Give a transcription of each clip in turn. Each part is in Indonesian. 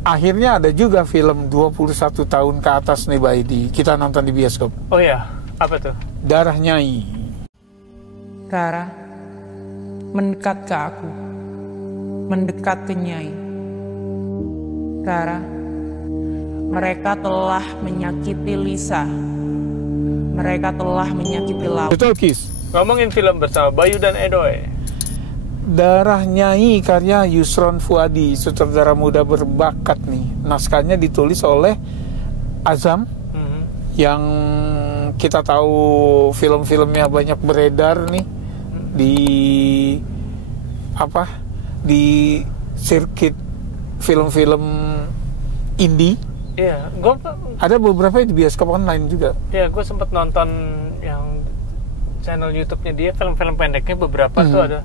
Akhirnya ada juga film 21 tahun ke atas nih Bay, kita nonton di bioskop. Oh ya, apa tuh? Darah Nyai. Rara mendekat ke aku, mendekat ke Nyai. Rara, mereka telah menyakiti Lisa. Mereka telah menyakiti Laut. Betul, Kis. Ngomongin film bersama Bayu dan Edoy. Darah Nyai karya Yusron Fuadi, sutradara muda berbakat nih. Naskahnya ditulis oleh Azam, yang kita tahu film-filmnya banyak beredar nih di sirkuit film-film indie. Iya, gue ada beberapa di bioskop online juga. Iya, gue sempat nonton yang channel YouTube-nya dia, film-film pendeknya beberapa tuh ada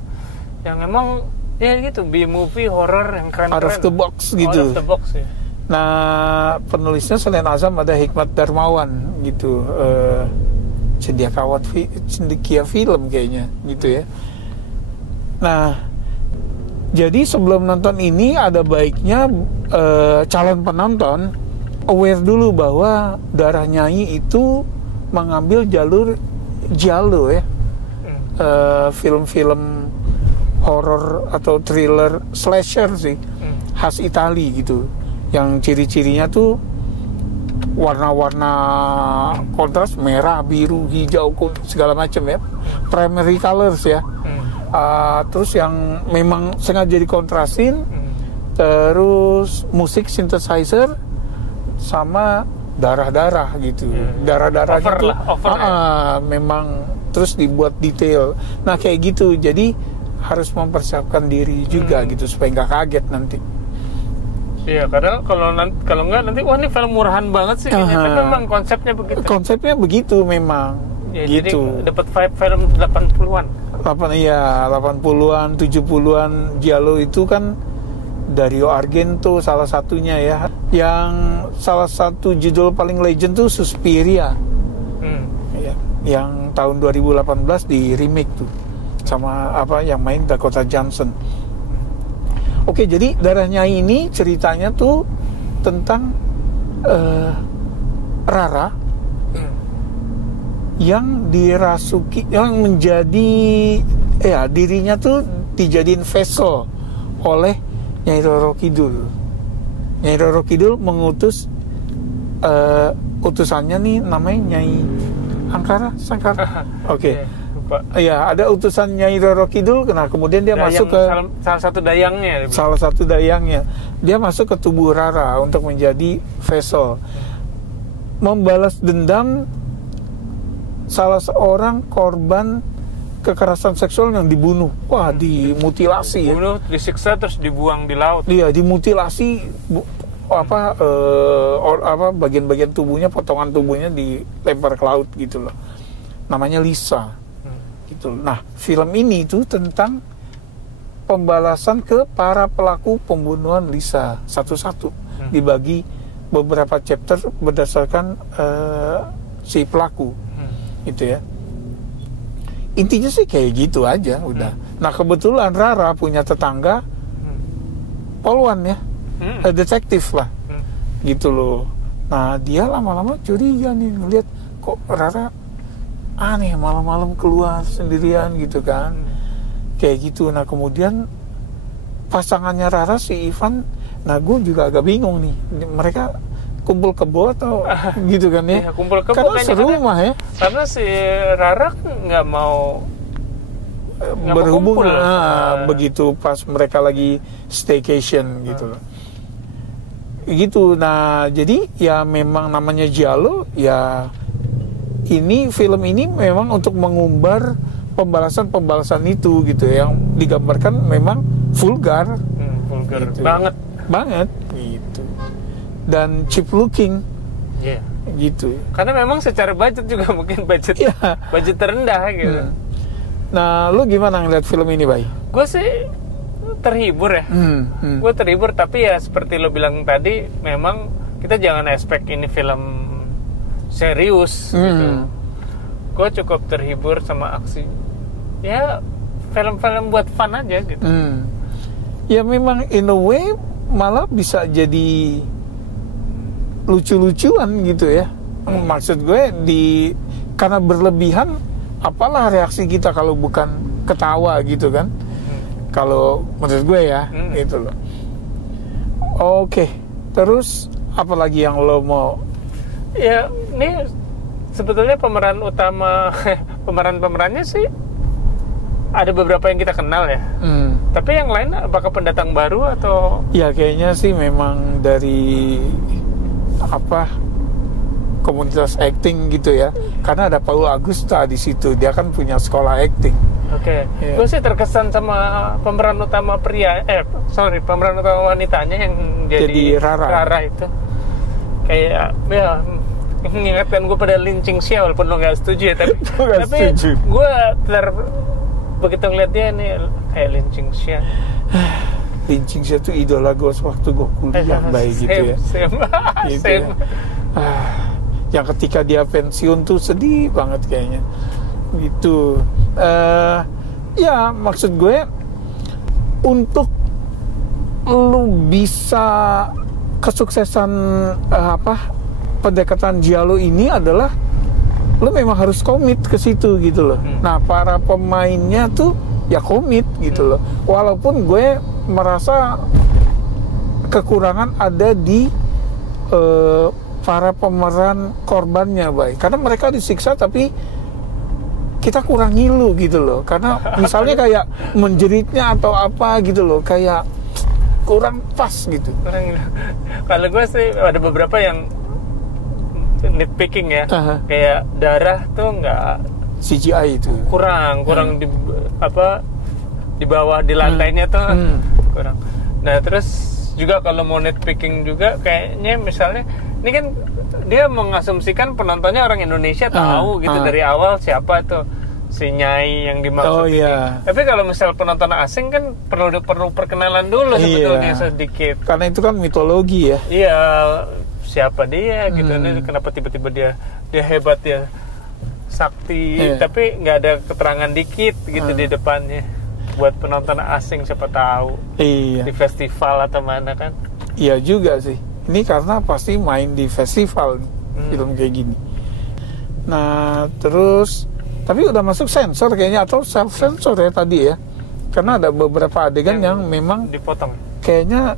yang emang ya gitu, B-movie horror yang keren-keren. Out of the box gitu. Out of the box ya. Nah, penulisnya selain Azam ada Hikmat Darmawan gitu, cendekia film kayaknya gitu ya. Nah, jadi sebelum nonton ini ada baiknya calon penonton aware dulu bahwa Darah Nyai itu mengambil jalur giallo ya, film-film horror atau thriller slasher sih, khas Itali gitu, yang ciri-cirinya tuh warna-warna kontras merah, biru, hijau, segala macam ya, primary colors ya. Terus yang memang sengaja dikontrasin, terus musik synthesizer sama darah-darah gitu, darah-darahnya tuh memang terus dibuat detail. Nah kayak gitu, jadi harus mempersiapkan diri juga gitu supaya nggak kaget nanti. Iya, karena kalau nggak nanti wah ini film murahan banget sih kayaknya. Tapi memang konsepnya begitu. Konsepnya begitu memang. Ya, gitu. Jadi dapat vibe film 80-an. 80-an, 70-an giallo itu kan Dario Argento salah satunya ya. Yang salah satu judul paling legend tuh Suspiria. Ya, yang tahun 2018 di remake tuh sama yang main Dakota Johnson. Oke, jadi Darah Nyai ini ceritanya tuh tentang Rara yang dirasuki, yang menjadi dirinya tuh dijadiin vessel oleh Nyai Roro Kidul. Nyai Roro Kidul mengutus utusannya nih namanya Nyai Angkara Sangkara. Oke. Iya, ada utusan Nyai Roro Kidul. Nah, kemudian dia masuk ke salah satu dayangnya. Salah satu dayangnya. Dia masuk ke tubuh Rara untuk menjadi vessel, membalas dendam salah seorang korban kekerasan seksual yang dibunuh. Wah, dimutilasi. Dibunuh, disiksa terus dibuang di laut. Iya, dimutilasi bagian-bagian tubuhnya, potongan tubuhnya dilempar ke laut gitu loh. Namanya Lisa. Gitu. Nah, film ini tuh tentang pembalasan ke para pelaku pembunuhan Lisa satu-satu, dibagi beberapa chapter berdasarkan si pelaku, gitu ya. Intinya sih kayak gitu aja, udah. Nah, kebetulan Rara punya tetangga polwan ya, detektif lah, gitu loh. Nah, dia lama-lama curiga nih ngeliat kok Rara aneh malam-malam keluar sendirian gitu kan, kayak gitu. Nah kemudian pasangannya Rara si Ivan, nah gue juga agak bingung nih, mereka kumpul kebo atau gitu kan ya, kumpul kebo karena serumah ya, karena si Rara nggak mau berhubung begitu pas mereka lagi staycation gitu loh. Gitu. Nah jadi ya memang namanya giallo ya. Film ini memang untuk mengumbar pembalasan itu gitu, yang digambarkan memang vulgar, gitu. banget gitu, dan cheap looking, gitu. Karena memang secara budget juga mungkin budget terendah gitu. Nah, lu gimana ngeliat film ini, Bay? Gue sih terhibur ya. Gue terhibur, tapi ya seperti lo bilang tadi, memang kita jangan expect ini film serius gitu. Gue cukup terhibur sama aksi. Ya film-film buat fun aja gitu. Ya memang in a way malah bisa jadi lucu-lucuan gitu ya. Maksud gue karena berlebihan, apalah reaksi kita kalau bukan ketawa gitu kan? Kalau menurut gue ya, gitu loh. Oke, terus apa lagi yang lo mau? Ya, ini sebetulnya pemeran utama, pemerannya sih ada beberapa yang kita kenal ya. Tapi yang lain apakah pendatang baru atau? Ya kayaknya sih memang dari komunitas acting gitu ya. Karena ada Paul Agusta di situ, dia kan punya sekolah acting. Oke. Yeah. Gue sih terkesan sama pemeran utama pemeran utama wanitanya yang jadi Rara itu. Kayak ya mengingatkan gue pada Lin Qingxia, walaupun lo nggak setuju ya, tapi gue begitu ngeliat dia nih kayak Lin Qingxia. Lin Qingxia itu idola gue waktu gue kuliah baik gitu ya. Gitu ya. Yang ketika dia pensiun tuh sedih banget kayaknya. Gitu. Ya maksud gue, untuk lu bisa kesuksesan pendekatan giallo ini adalah lu memang harus komit ke situ gitu loh. Nah, para pemainnya tuh ya komit gitu loh. Walaupun gue merasa kekurangan ada di para pemeran korbannya, baik. Karena mereka disiksa tapi kita kurang ngilu gitu loh. Karena misalnya kayak menjeritnya atau apa gitu loh, kayak kurang pas gitu. Kalau gue sih ada beberapa yang nitpicking ya. Kayak darah tuh nggak CGI itu kurang di bawah di lantainya tuh kurang. Nah terus juga kalau mau nitpicking juga kayaknya misalnya ini kan dia mengasumsikan penontonnya orang Indonesia tahu gitu dari awal siapa tuh si Nyai yang dimaksud ini. Tapi kalau misal penonton asing kan perlu perkenalan dulu sebetulnya sedikit. Karena itu kan mitologi ya. Iya, siapa dia gitu. Kenapa tiba-tiba dia hebat ya, sakti, tapi nggak ada keterangan dikit gitu di depannya. Buat penonton asing siapa tahu. Di festival atau mana kan. Iya juga sih. Ini karena pasti main di festival film kayak gini. Nah, terus tapi udah masuk sensor kayaknya, atau self sensor ya tadi ya. Karena ada beberapa adegan yang memang dipotong. Kayaknya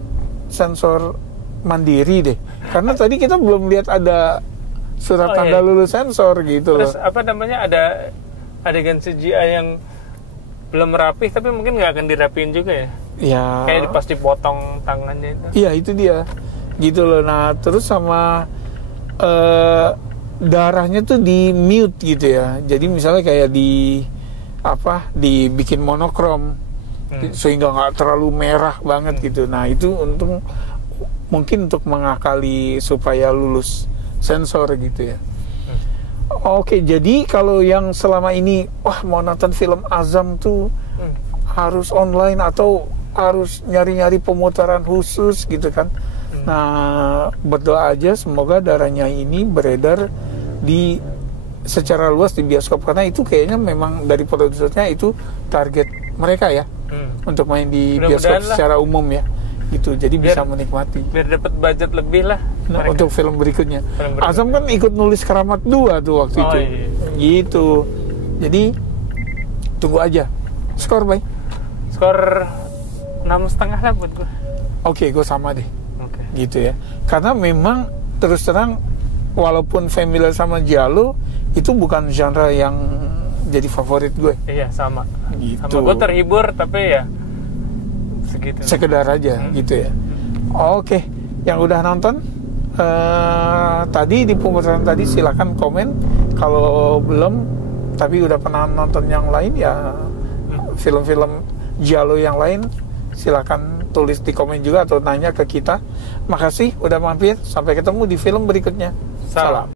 sensor mandiri deh. Karena tadi kita belum lihat ada surat tanda lulus sensor gitu. Terus ada adegan CGI yang belum rapih tapi mungkin nggak akan dirapiin juga ya. Iya. Kayak pas dipotong tangannya itu. Iya, itu dia. Gitu loh. Nah, terus sama darahnya tuh di mute gitu ya. Jadi misalnya kayak dibikin monokrom sehingga nggak terlalu merah banget gitu. Nah, itu mungkin untuk mengakali supaya lulus sensor gitu ya. Oke, jadi kalau yang selama ini mau nonton film Azam tuh harus online atau harus nyari-nyari pemutaran khusus gitu kan. Nah, berdoa aja semoga darahnya ini beredar secara luas di bioskop, karena itu kayaknya memang dari produsernya itu target mereka ya, untuk main di bioskop secara umum ya. Gitu, jadi bisa menikmati. Biar dapat budget lebih lah. Nah, untuk film berikutnya. Azam kan ikut nulis Keramat 2 tuh waktu itu. Iya. Gitu. Jadi tunggu aja. Skor, Bay? Skor 6,5 lah buat gue. Oke, gue sama deh. Gitu ya. Karena memang terus terang walaupun familiar sama giallo, itu bukan genre yang jadi favorit gue. Iya, sama. Gitu. Sama gue terhibur tapi ya segitu. Sekedar aja gitu ya. Oke, yang udah nonton tadi di pemutaran tadi silakan komen. Kalau belum tapi udah pernah nonton yang lain ya, film-film giallo yang lain, silakan tulis di komen juga atau nanya ke kita. Makasih udah mampir. Sampai ketemu di film berikutnya. Salam.